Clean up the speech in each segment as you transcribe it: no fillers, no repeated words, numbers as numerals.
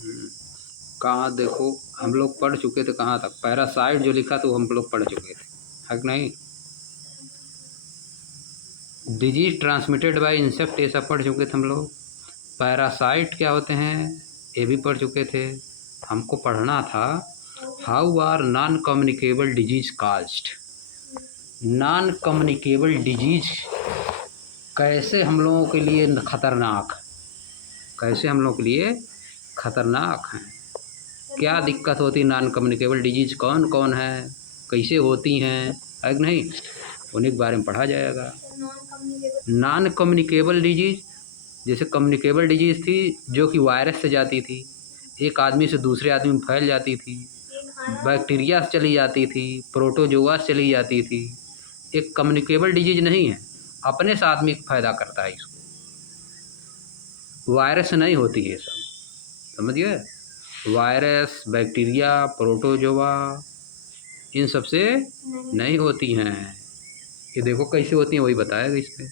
हम्म, कहाँ देखो, हम लोग पढ़ चुके थे कहाँ तक, पैरासाइट जो लिखा था वो हम लोग पढ़ चुके थे, है कि नहीं। डिजीज ट्रांसमिटेड बाय इंसेक्ट ये सब पढ़ चुके थे हम लोग। पैरासाइट क्या होते हैं ये भी पढ़ चुके थे। हमको पढ़ना था how are non communicable disease caused. Non communicable disease कैसे हम लोगों के लिए खतरनाक, कैसे हम लोगों के लिए खतरनाक हैं, क्या दिक्कत होती है, नॉन कम्युनिकेबल डिजीज कौन कौन है, कैसे होती हैं, है कि नहीं, उन्हीं के बारे में पढ़ा जाएगा। नॉन कम्युनिकेबल डिजीज, जैसे कम्युनिकेबल डिजीज थी जो कि वायरस से जाती थी, एक आदमी से दूसरे आदमी में फैल जाती थी, बैक्टीरिया से चली जाती थी, प्रोटोजोआ से चली जाती थी। एक कम्युनिकेबल डिजीज नहीं है, अपने से आदमी को फायदा करता है, इसको वायरस से नहीं होती है सब, समझिए। वायरस, बैक्टीरिया, प्रोटोजोआ इन सब से नहीं होती हैं। ये देखो कैसे होती हैं वही बताएगा इस पे।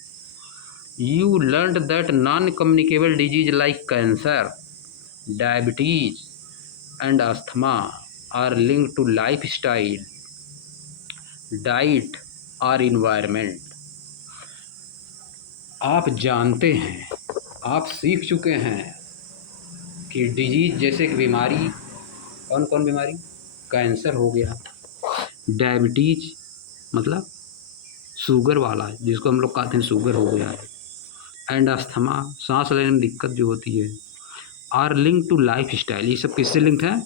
You learn that non communicable disease like cancer, diabetes and asthma are linked to lifestyle, diet और इन्वायरमेंट। आप जानते हैं, आप सीख चुके हैं कि डिजीज जैसे कि बीमारी, कौन कौन बीमारी, कैंसर हो गया, डायबिटीज मतलब शुगर वाला जिसको हम लोग कहते हैं शुगर हो गया है, एंड अस्थमा सांस लेने में दिक्कत जो होती है, are link to lifestyle, ये सब किससे लिंक है,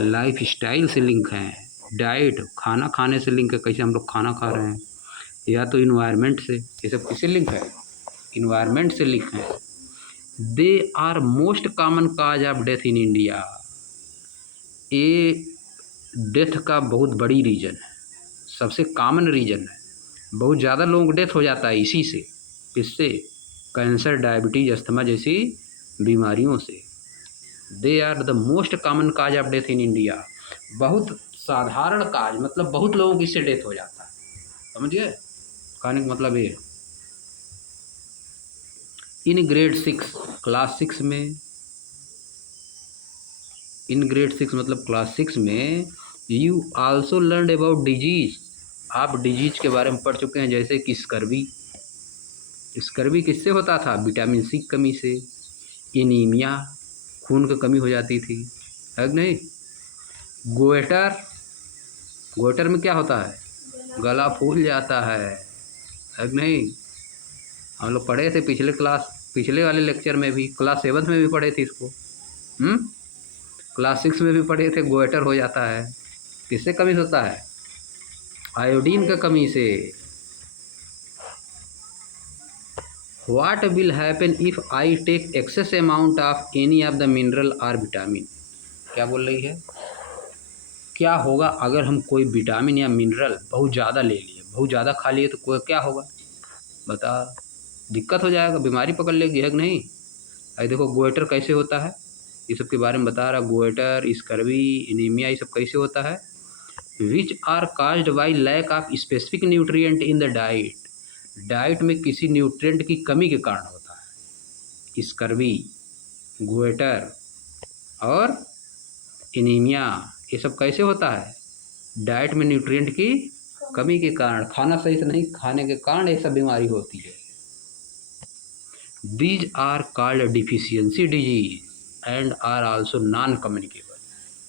लाइफ स्टाइल से लिंक है। डाइट खाना खाने से लिंक है, कैसे हम लोग खाना खा रहे हैं, या तो इन्वायरमेंट से, ये सब किससे लिंक है, इन्वायरमेंट से लिंक है। They are most common cause of death in India, ये डेथ का बहुत बड़ी रीजन है, सबसे कॉमन रीजन है, बहुत ज़्यादा लोगों को डेथ हो जाता है इसी से, किससे, कैंसर, डायबिटीज, अस्थमा जैसी बीमारियों से। They are the most common cause of death in India, बहुत साधारण काज, मतलब बहुत लोगों की इससे डेथ हो जाता है, समझिए, कहने का मतलब ये। इन ग्रेड 6 क्लास 6 में, इन ग्रेड 6 मतलब क्लास 6 में you also learn about disease, आप डिजीज के बारे में पढ़ चुके हैं, जैसे कि स्कर्वी। स्कर्वी किससे होता था, विटामिन सी की कमी से, एनीमिया खून की कमी हो जाती थी, है कि नहीं। गोइटर, गोइटर में क्या होता है, गला फूल जाता है कि नहीं। हम लोग पढ़े थे पिछले क्लास, पिछले वाले लेक्चर में भी, क्लास 7 में भी पढ़े थे इसको, क्लास 6 में भी पढ़े थे, गोइटर हो जाता है, किससे कमी होता है, आयोडीन की कमी से। What will happen if I take excess amount of any of the mineral or vitamin, क्या बोल रही है, क्या होगा अगर हम कोई विटामिन या मिनरल बहुत ज़्यादा ले लिए, बहुत ज़्यादा खा लिए तो कोई क्या होगा, बता, दिक्कत हो जाएगा, बीमारी पकड़ लेगी, है कि नहीं। अरे देखो गोइटर कैसे होता है, ये सब के बारे में बता रहा, गोइटर, स्कर्वी, एनीमिया, ये सब कैसे होता है, which are caused by lack of specific nutrient in the diet, diet में किसी न्यूट्रिएंट की कमी के कारण होता है, स्कर्वी, गोइटर और एनीमिया, ये सब कैसे होता है, डाइट में न्यूट्रिएंट की कमी के कारण, खाना सही से नहीं खाने के कारण ये सब बीमारी होती है। These are called deficiency disease and are also non communicable,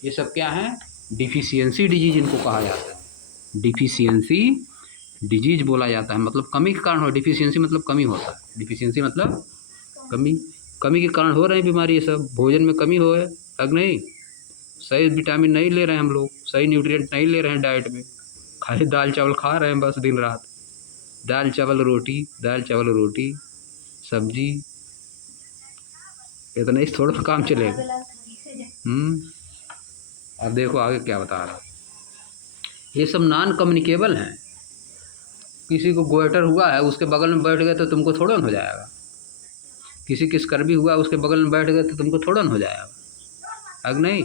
ये सब क्या है, डिफिशियंसी डिजीज इनको कहा जाता है, डिफिशियंसी डिजीज बोला जाता है, मतलब कमी के कारण हो, डिफिशियंसी मतलब कमी होता है, डिफिशियंसी मतलब कमी, कमी के कारण हो रही बीमारी, ये सब भोजन में कमी हो है, अगर नहीं सही विटामिन नहीं ले रहे हैं हम लोग, सही न्यूट्रिएंट नहीं ले रहे हैं डाइट में, खाली दाल चावल खा रहे हैं बस दिन रात, दाल चावल रोटी, दाल चावल रोटी सब्जी, इतना ही थोड़ा काम चलेगा। अब देखो आगे क्या बता रहा, ये सब नॉन कम्युनिकेबल हैं, किसी को गोइटर हुआ है उसके बगल में बैठ गए तो तुमको थोड़ा हो जाएगा, किसी की स्कर्वी हुआ उसके बगल में बैठ गए तो तुमको थोड़ा हो जाएगा, अगर नहीं,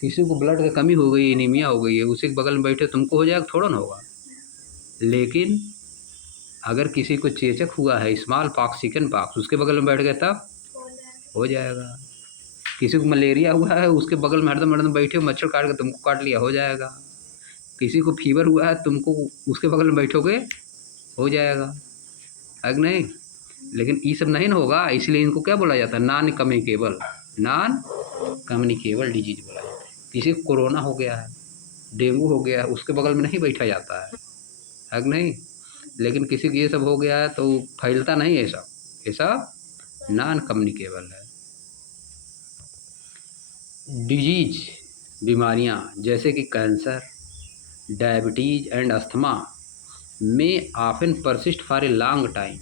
किसी को ब्लड की कमी हो गई, एनीमिया हो गई है, उसी के बगल में बैठे तुमको हो जाएगा, थोड़ा ना होगा। लेकिन अगर किसी को चेचक हुआ है, स्मॉल पॉक्स, चिकन पॉक्स, उसके बगल में बैठ गए तब हो जाएगा, किसी को मलेरिया हुआ है, उसके बगल में हरदम हरदम बैठे हो, मच्छर काट के तुमको काट लिया, हो जाएगा। किसी को फीवर हुआ है, तुमको उसके बगल में बैठोगे, हो जाएगा, है कि नहीं? लेकिन ये सब नहीं ना होगा, इसलिए इनको क्या बोला जाता है? नॉन कम्युनिकेबल डिजीज बोला जाता है। किसी को कोरोना हो गया है, डेंगू हो गया है, उसके बगल में नहीं बैठा जाता है कि नहीं? लेकिन किसी को ये सब हो गया है तो फैलता नहीं है, ये सब नॉन कम्युनिकेबल है। डिजीज बीमारियां जैसे कि कैंसर, डायबिटीज एंड अस्थमा में often persist for a long time,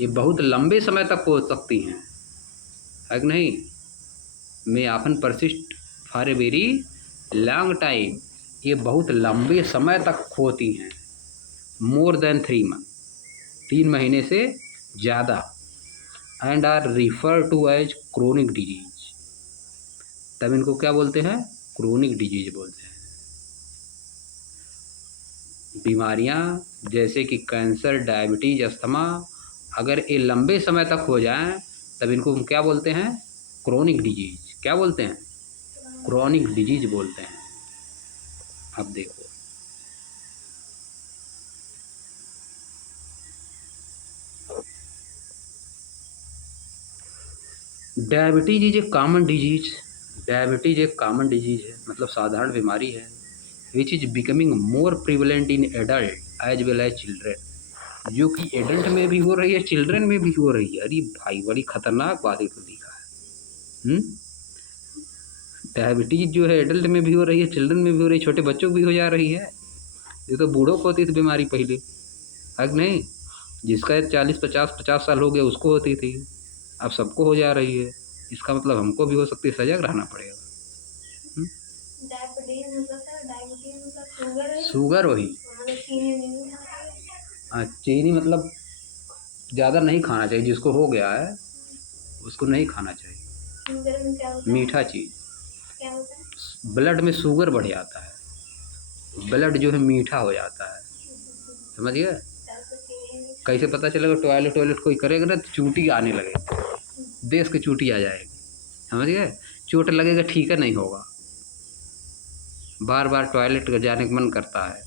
ये बहुत लंबे समय तक हो सकती हैं, है कि नहीं? में often persist for a very long time, ये बहुत लंबे समय तक होती हैं, मोर देन 3 मंथ, 3 महीने से ज़्यादा, and are refer to as chronic disease, तब इनको क्या बोलते हैं? क्रोनिक डिजीज बोलते हैं। बीमारियां जैसे कि कैंसर, डायबिटीज, अस्थमा अगर ये लंबे समय तक हो जाएं तब इनको हम क्या बोलते हैं? Chronic disease. क्या बोलते हैं? क्रोनिक डिजीज बोलते हैं। अब देखो, diabetes is a common disease, diabetes एक कॉमन डिजीज है, मतलब साधारण बीमारी है, which is becoming more prevalent in adult as well as children, जो कि एडल्ट में भी हो रही है, चिल्ड्रन में भी हो रही है। अरे भाई, बड़ी खतरनाक बात है, तो लिखा है। डायबिटीज जो है एडल्ट में भी हो रही है, चिल्ड्रन में भी हो रही है, छोटे बच्चों को भी हो जा रही है। ये तो बूढ़ों को होती थी बीमारी पहले, है कि नहीं? जिसका 40-50 साल हो गया उसको होती थी, अब सबको हो जा रही है। इसका मतलब हमको भी हो सकती है, सजग रहना पड़ेगा। शुगर वही, चीनी मतलब ज़्यादा नहीं खाना चाहिए, जिसको हो गया है उसको नहीं खाना चाहिए। मीठा चीज़, ब्लड में शुगर बढ़ जाता है, ब्लड जो है मीठा हो जाता है, समझ गए? कैसे पता चलेगा? टॉयलेट कोई करेगा ना तो चूटी आने लगेगी, देश की चूटी आ जाएगी, समझ गए? चोट लगेगा, ठीक है, नहीं होगा, बार बार टॉयलेट जाने का मन करता है,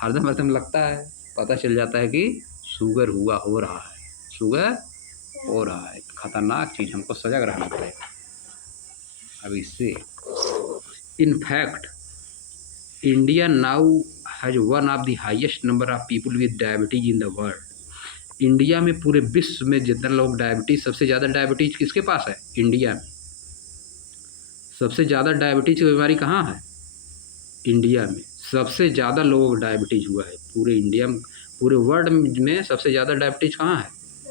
हरदम हरदम लगता है, पता चल जाता है कि शुगर हो रहा है, शुगर हो रहा है। खतरनाक चीज़, हमको सजग रहना पड़ेगा। अब इससे in fact India now has one of the highest number of people with diabetes in the world. India में, पूरे विश्व में जितना लोग डायबिटीज, सबसे ज़्यादा डायबिटीज किसके पास है? इंडिया में। सबसे ज़्यादा डायबिटीज की बीमारी कहाँ है? इंडिया में। सबसे ज़्यादा लोगों को डायबिटीज हुआ है पूरे इंडिया में, पूरे वर्ल्ड में सबसे ज़्यादा डायबिटीज कहाँ है?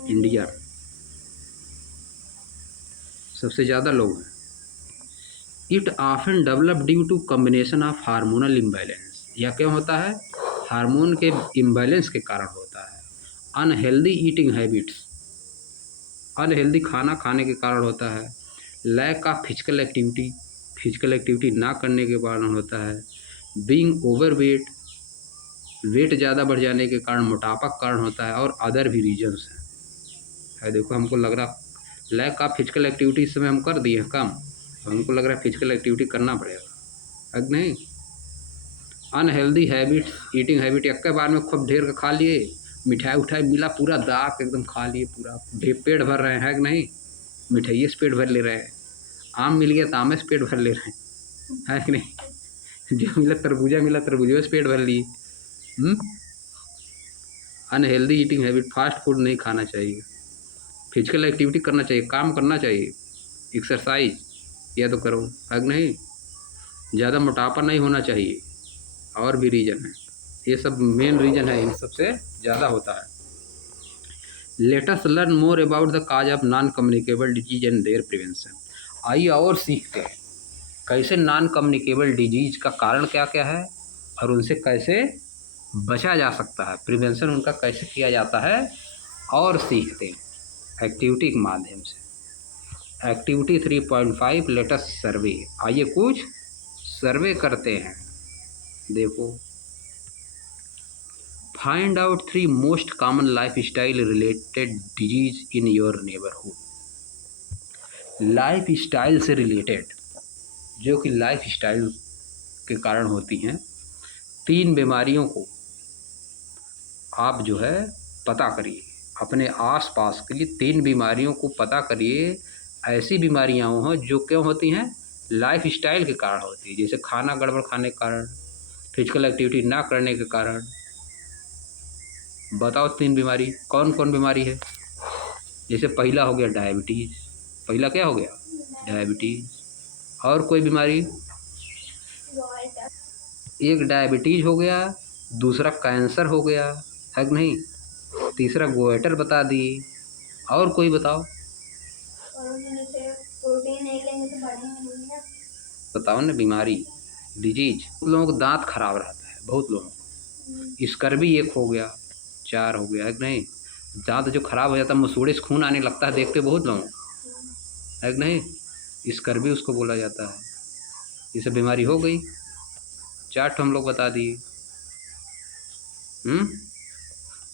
इंडिया में सबसे ज़्यादा लोग हैं। It often develop due to combination of hormonal imbalance, या क्या होता है? हार्मोन के इम्बैलेंस के कारण होता है। अनहेल्दी ईटिंग हैबिट्स, अनहेल्दी खाना खाने के कारण होता है। Lack of physical activity, physical activity ना करने के कारण होता है। बीइंग ओवरवेट, वेट ज़्यादा बढ़ जाने के कारण, मोटापा का कारण होता है, और अदर भी रीजन्स हैं। देखो, हमको लग रहा लैक ऑफ फिजिकल एक्टिविटी इस समय हम कर दिए कम, तो हमको लग रहा है फिजिकल एक्टिविटी करना पड़ेगा, है कि नहीं? अनहेल्दी हैबिट्स, ईटिंग हैबिट, एक के बार में खूब ढेर का खा लिए, मिठाई उठाई मिला, पूरा दाक एकदम खा लिए, पूरा पेट भर रहे हैं, कि नहीं? मिठाइए से पेट भर ले रहे हैं, आम मिल गया तो आम से पेट भर ले रहे हैं, है कि नहीं? जो मिला तरबूजा मिला, तरबूजे से पेट भर लिए। Unhealthy eating habit, fast food नहीं खाना चाहिए, फिजिकल एक्टिविटी करना चाहिए, काम करना चाहिए, एक्सरसाइज या तो करो, है कि नहीं? ज़्यादा मोटापा नहीं होना चाहिए, और भी रीज़न है, ये सब मेन रीज़न है, इन सबसे ज़्यादा होता है। Let us learn more about the cause of non communicable disease and their prevention. आइए और सीखते हैं कैसे नॉन कम्युनिकेबल डिजीज का कारण क्या क्या है और उनसे कैसे बचा जा सकता है, प्रिवेंशन उनका कैसे किया जाता है, और सीखते हैं एक्टिविटी के माध्यम से। एक्टिविटी 3.5 लेट अस सर्वे। आइए कुछ सर्वे करते हैं। देखो, find out 3 most common life style related disease in your neighbourhood. Life style से रिलेटेड, जो कि लाइफ स्टाइल के कारण होती हैं, 3 बीमारियों को आप जो है पता करिए। अपने आस-पास के लिए 3 बीमारियों को पता करिए। ऐसी बीमारियाँ हों जो क्यों होती हैं? लाइफ स्टाइल के कारण होती है। जैसे खाना गड़बड़ खाने के कारण, फिजिकल एक्टिविटी ना करने के कारण। बताओ 3 बीमारी कौन-कौन बीमारी है? जैसे पहला हो गया डायबिटीज़। पहला क्या हो गया? डायबिटीज़। और कोई बीमारी? एक डायबिटीज़ हो गया, दूसरा कैंसर हो गया, है कि नहीं? तीसरा गोइटर बता दिए। और कोई बताओ? प्रोटीन नहीं लेंगे तो बढ़ेंगे नहीं ना। बताओ ना बीमारी, डिजीज। बहुत लोगों को दांत खराब रहता है, बहुत लोगों को। स्कर्वी एक हो गया, 4 हो गया, है कि नहीं? दांत जो खराब हो जाता है, मसूड़े से खून आने लगता है, देखते बहुत लोग, है कि नहीं? स्कर्वी उसको बोला जाता है। ये सब बीमारी हो गई, 4 ठो हम लोग बता दिए।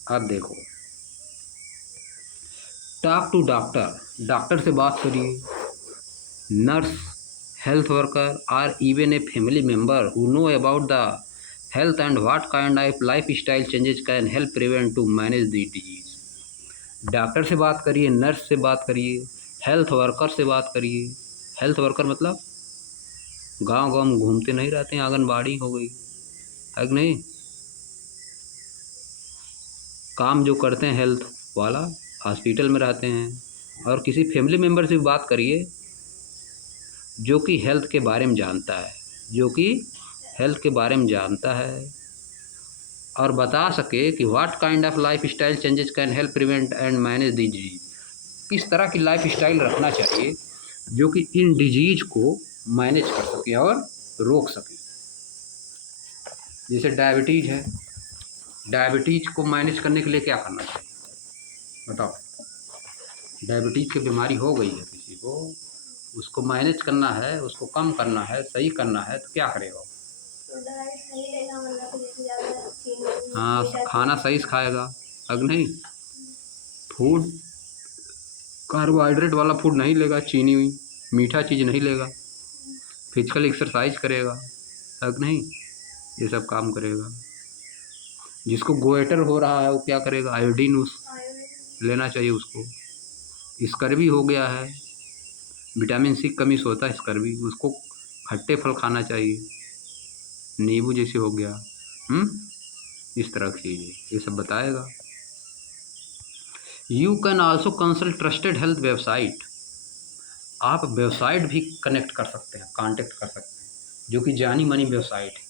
अब देखो, टॉक टू डॉक्टर, डॉक्टर से बात करिए। Nurse, health worker, or even a family member who know about the health and what kind of lifestyle changes can help prevent to manage the disease। Doctor से बात करिए, nurse से बात करिए, health worker से बात करिए। हेल्थ वर्कर मतलब गांव-गांव में घूमते नहीं रहते हैं, आंगनबाड़ी हो गई, है कि नहीं? काम जो करते हैं हेल्थ वाला, हॉस्पिटल में रहते हैं। और किसी फैमिली मेम्बर से भी बात करिए जो कि हेल्थ के बारे में जानता है, जो कि हेल्थ के बारे में जानता है और बता सके कि what kind of life style changes can help prevent and manage the disease. किस तरह की लाइफ स्टाइल रखना चाहिए जो कि इन डिजीज को मैनेज कर सके और रोक सके। जैसे डायबिटीज़ है, डायबिटीज़ को मैनेज करने के लिए क्या करना चाहिए बताओ? डायबिटीज़ की बीमारी हो गई है किसी को, उसको मैनेज करना है, उसको कम करना है, सही करना है, तो क्या करेगा? हाँ, खाना सही से खाएगा, अगर नहीं फूड कार्बोहाइड्रेट वाला फूड नहीं लेगा, चीनी हुई मीठा चीज़ नहीं लेगा, फिजिकल एक्सरसाइज करेगा, अगर नहीं ये सब काम करेगा। जिसको गोइटर हो रहा है वो क्या करेगा? आयोडीन उस लेना चाहिए उसको। स्कर्वी हो गया है, विटामिन सी की कमी से होता है स्कर्वी, उसको खट्टे फल खाना चाहिए, नींबू जैसे हो गया। इस तरह की चीज़ें ये सब बताएगा। You can also consult trusted health website. आप वेबसाइट भी कनेक्ट कर सकते हैं, कांटेक्ट कर सकते हैं, जो कि जानी मानी वेबसाइट है,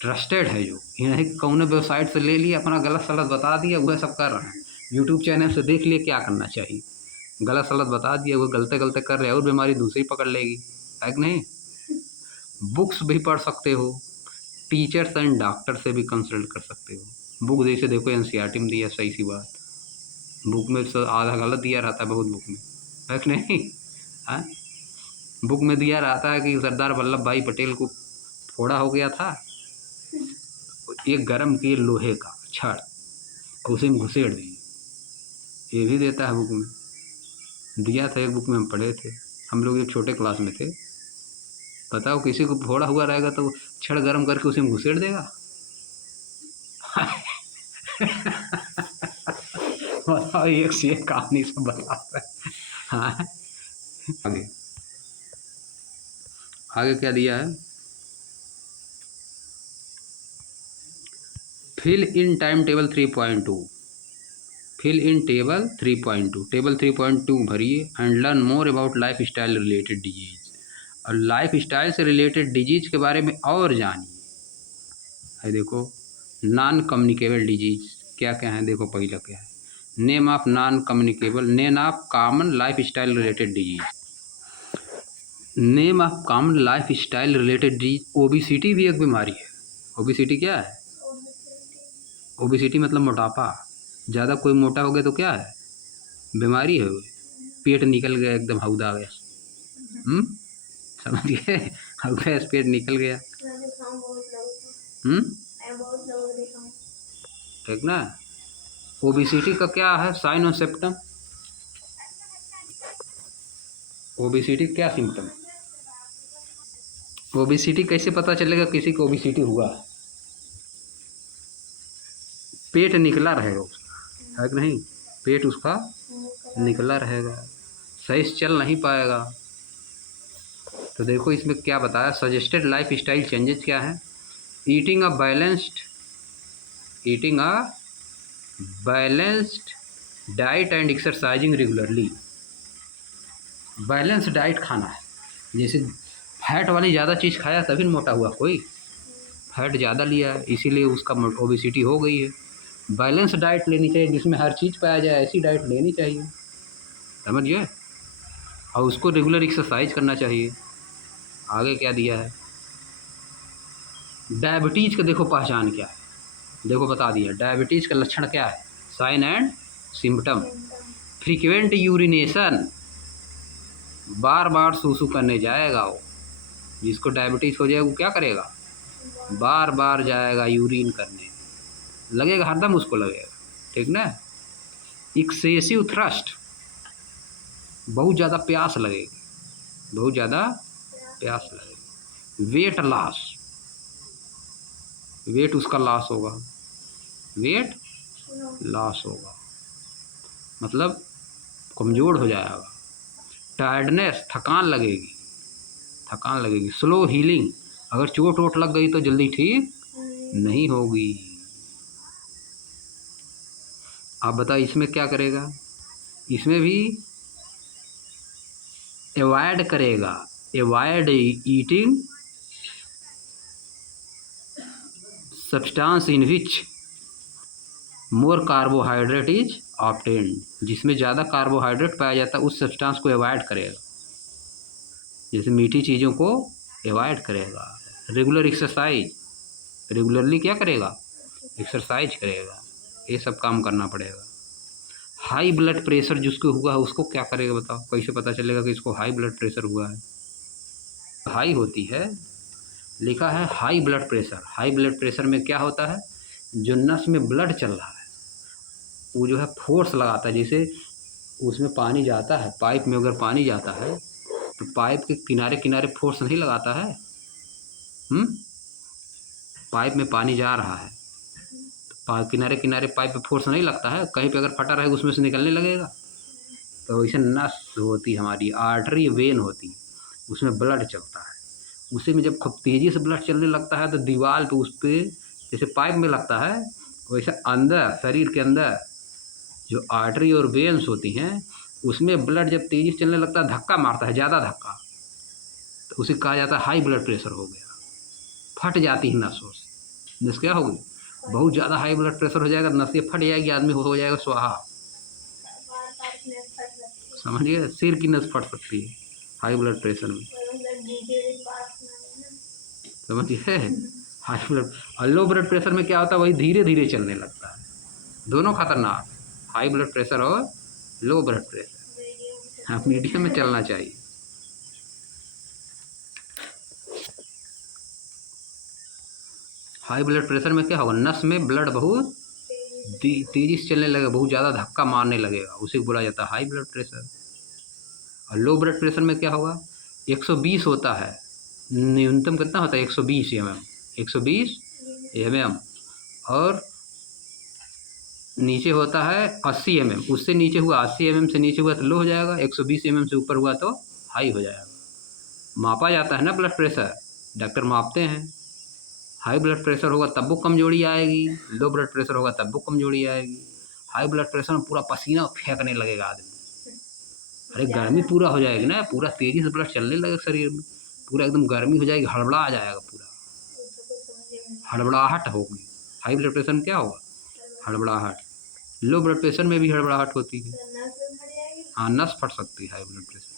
ट्रस्टेड है। जो इन्हें कौन वेबसाइट से ले लिया, अपना गलत सलत बता दिया, वह सब कर रहे हैं। यूट्यूब चैनल से देख लिए क्या करना चाहिए, गलत सलत बता दिया, वो गलते गलते कर रहे हैं और बीमारी दूसरी पकड़ लेगी, है कि नहीं? बुक्स भी पढ़ सकते हो, टीचर्स एंड डॉक्टर से भी कंसल्ट कर सकते हो। बुक जैसे देखो एनसीईआरटी में दिया, सही सी बात, बुक में आधा गलत दिया रहता है बहुत बुक में, है कि नहीं? हाँ, बुक में दिया रहता है कि सरदार वल्लभ भाई पटेल को फोड़ा हो गया था, एक गरम किए लोहे का छड़ उसे में घुसेड़ दिए, ये भी देता है बुक में, दिया था एक बुक में, हम पढ़े थे, हम लोग एक छोटे क्लास में थे। बताओ किसी को फोड़ा हुआ रहेगा तो छड़ गरम करके उसे में घुसेड़ देगा? बताओ, एक से एक कहानी सब बताता है। हाँ, आगे आगे क्या दिया है? Fill in timetable 3.2, fill in table 3.2, table 3.2 भरिए and learn more about lifestyle related disease. और लाइफ स्टाइल से रिलेटेड डिजीज के बारे में और जानिए। है देखो, नॉन कम्युनिकेबल डिजीज क्या क्या है, देखो पहला क्या है, name of non communicable, name of common life style related disease, name of common life style related disease. Obesity भी एक बीमारी है। ओबिसिटी क्या है? ओबिसिटी मतलब मोटापा, ज़्यादा कोई मोटा हो गया तो क्या है? बीमारी है वो। पेट निकल गया एकदम हौदा गया, समझ गए? हौदा पेट निकल गया, ठीक ना? ओबिसिटी का क्या है साइन और सिम्टम? ओबेसिटी क्या सिम्टम? ओबेसिटी कैसे पता चलेगा किसी को ओबेसिटी हुआ? पेट निकला रहेगा उसका, है कि नहीं? पेट उसका निकला रहेगा, सही से चल नहीं पाएगा। तो देखो इसमें क्या बताया, सजेस्टेड लाइफ स्टाइल चेंजेस क्या है? Eating a balanced diet and exercising regularly. Balance diet खाना है, जैसे फैट वाली ज़्यादा चीज़ खाया तभी न मोटा हुआ कोई, फैट ज़्यादा लिया है इसीलिए उसका ओबेसिटी हो गई है। बैलेंस डाइट लेनी चाहिए जिसमें हर चीज़ पाया जाए, ऐसी डाइट लेनी चाहिए, समझिए। और उसको रेगुलर एक्सरसाइज करना चाहिए। आगे क्या दिया है, डायबिटीज़ का देखो पहचान क्या है, देखो बता दिया डायबिटीज़ का लक्षण क्या है, sign and symptom. Frequent urination, बार बार सूसू करने जाएगा वो, जिसको डायबिटीज़ हो जाएगा वो क्या करेगा, बार बार जाएगा यूरिन करने, लगेगा हरदम उसको लगेगा, ठीक ना। एक्सेसिव थ्रस्ट, बहुत ज़्यादा प्यास लगेगी, बहुत ज़्यादा प्यास लगेगी। वेट लॉस, वेट उसका लॉस होगा, वेट लॉस होगा मतलब कमज़ोर हो जाएगा। टायर्डनेस, थकान लगेगी, थकान लगेगी। स्लो हीलिंग, अगर चोट वोट लग गई तो जल्दी ठीक नहीं होगी। आप बताइए इसमें क्या करेगा, इसमें भी अवॉइड करेगा, avoid eating substance in which more carbohydrate is obtained, जिसमें ज़्यादा कार्बोहाइड्रेट पाया जाता है उस सब्सटेंस को अवॉइड करेगा, जैसे मीठी चीज़ों को अवॉइड करेगा। रेगुलर एक्सरसाइज, रेगुलरली क्या करेगा, एक्सरसाइज करेगा, ये सब काम करना पड़ेगा। हाई ब्लड प्रेशर जिसको हुआ है उसको क्या करेगा बताओ, कैसे पता चलेगा कि इसको हाई ब्लड प्रेशर हुआ है? हाई होती है, लिखा है high blood pressure. High blood pressure में क्या होता है, जो नस में ब्लड चल रहा है वो जो है फोर्स लगाता है, जैसे उसमें पानी जाता है, पाइप में अगर पानी जाता है तो पाइप के किनारे किनारे फोर्स नहीं लगाता है। पाइप में पानी जा रहा है तो किनारे किनारे पाइप पे फोर्स नहीं लगता है, कहीं पे अगर फटा रहेगा उसमें से निकलने लगेगा। तो वैसे नस होती हमारी, आर्टरी वेन होती, उसमें ब्लड चलता है, उसी में जब खूब तेज़ी से ब्लड चलने लगता है तो दीवार पे उस पर जैसे पाइप में लगता है, वैसे अंदर शरीर के अंदर जो आर्टरी और वेन्स होती हैं उसमें ब्लड जब तेज़ी से चलने लगता है, धक्का मारता है, ज़्यादा धक्का, तो उसे कहा जाता है हाई ब्लड प्रेशर हो गया। फट जाती है नस, नस क्या होगी, बहुत ज़्यादा हाई ब्लड प्रेशर हो जाएगा, नसें फट जाएगी, आदमी हो जाएगा स्वाहा, समझिए। सिर की नस फट सकती है हाई ब्लड प्रेशर में, समझिए। हाई ब्लड और लो ब्लड प्रेशर में क्या होता है, वही धीरे धीरे चलने लगता है, दोनों खतरनाक, हाई ब्लड प्रेशर और लो ब्लड प्रेशर। हाँ, मीडियम में चलना चाहिए। हाई ब्लड प्रेशर में क्या होगा, नस में ब्लड बहुत तेज़ी से चलने लगेगा, बहुत ज़्यादा धक्का मारने लगेगा, उसे बोला जाता है हाई ब्लड प्रेशर। और लो ब्लड प्रेशर में क्या होगा, 120 होता है, न्यूनतम कितना होता है 120 mm, 120 mm, और नीचे होता है 80 mm, उससे नीचे हुआ 80 mm से नीचे हुआ तो लो हो जाएगा, 120 mm से ऊपर हुआ तो हाई हो जाएगा। मापा जाता है ना ब्लड प्रेशर, डॉक्टर मापते हैं। हाई ब्लड प्रेशर होगा तब वो कमजोरी आएगी, लो ब्लड प्रेशर होगा तब वो कमजोरी आएगी। हाई ब्लड प्रेशर में पूरा पसीना फेंकने लगेगा आदमी, अरे गर्मी पूरा हो जाएगी ना, पूरा तेज़ी से ब्लड चलने लगेगा शरीर में, पूरा एकदम गर्मी हो जाएगी, हड़बड़ा आ जाएगा, पूरा हड़बड़ाहट होगी। हाई ब्लड प्रेशर में क्या होगा, हड़बड़ाहट। लो ब्लड प्रेशर में भी हड़बड़ाहट होती है, हाँ नस फट सकती है हाई ब्लड प्रेशर,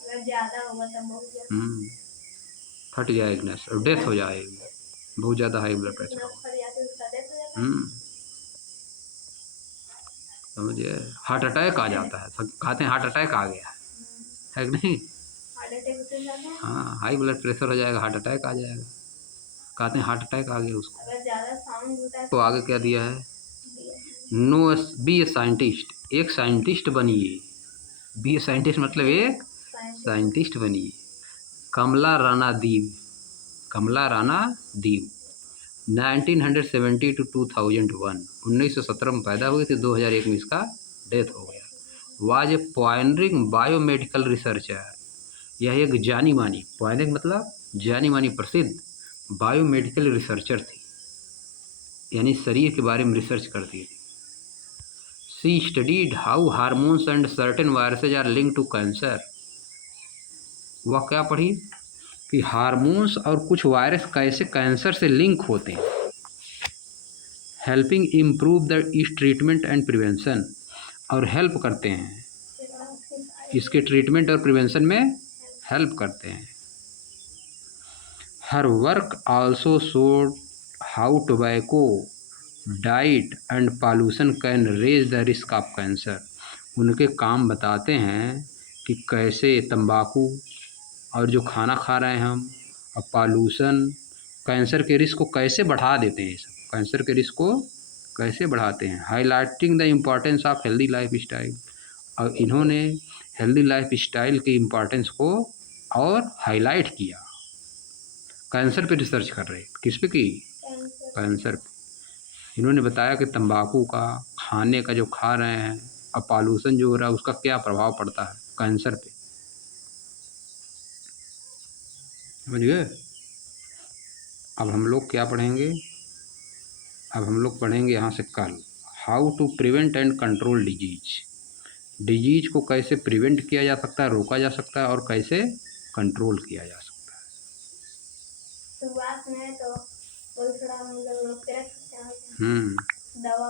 फट जाएगी नस और डेथ हो जाएगी, बहुत ज़्यादा हाई ब्लड प्रेशर होगा। समझिए, हार्ट अटैक आ जाता है, सब कहते हैं हार्ट अटैक आ गया है कि नहीं, हाँ हाई ब्लड प्रेशर हो जाएगा, हार्ट अटैक आ जाएगा, कहते हैं हार्ट अटैक आ गया उसको। तो आगे क्या दिया है, नो बी ए साइंटिस्ट, एक साइंटिस्ट बनिए, बी ए साइंटिस्ट मतलब एक साइंटिस्ट बनी। कमला राणा दीव, कमला राणा दीव 1970 टू 2001, 1917 में पैदा हुई थी, 2001 में इसका डेथ हो गया। वाज ए पॉइनरिंग बायोमेडिकल रिसर्चर, यह एक जानी मानी, पॉइनरिंग मतलब जानी मानी प्रसिद्ध बायोमेडिकल रिसर्चर थी, यानी शरीर के बारे में रिसर्च करती थी। She studied how hormones and certain viruses are linked to cancer, वह क्या पढ़ी कि हार्मोन्स और कुछ वायरस कैसे कैंसर से लिंक होते हैं। हेल्पिंग इम्प्रूव द इस ट्रीटमेंट एंड प्रिवेंशन, और हेल्प करते हैं, इसके ट्रीटमेंट और प्रिवेंशन में हेल्प करते हैं। Her work also showed how tobacco diet and pollution can raise the risk of cancer, उनके काम बताते हैं कि कैसे तंबाकू और जो खाना खा रहे हैं हम और पॉल्यूशन कैंसर के रिस्क को कैसे बढ़ा देते हैं, सब कैंसर के रिस्क को कैसे बढ़ाते हैं। Highlighting the importance of healthy life style, और इन्होंने हेल्दी लाइफ स्टाइल की इम्पॉर्टेंस को और हाईलाइट किया। कैंसर पे रिसर्च कर रहे, किस पे की, कैंसर पे। इन्होंने बताया कि तंबाकू का खाने का जो खा रहे हैं और पॉल्यूशन जो हो रहा है उसका क्या प्रभाव पड़ता है कैंसर पे, समझ गए। अब हम लोग क्या पढ़ेंगे, अब हम लोग पढ़ेंगे यहाँ से कल how to prevent and control disease, disease को कैसे प्रिवेंट किया जा सकता है, रोका जा सकता है, और कैसे कंट्रोल किया जा सकता है। शुरुआत में तो थोड़ा मतलब रोक के रख सकते हैं, दवा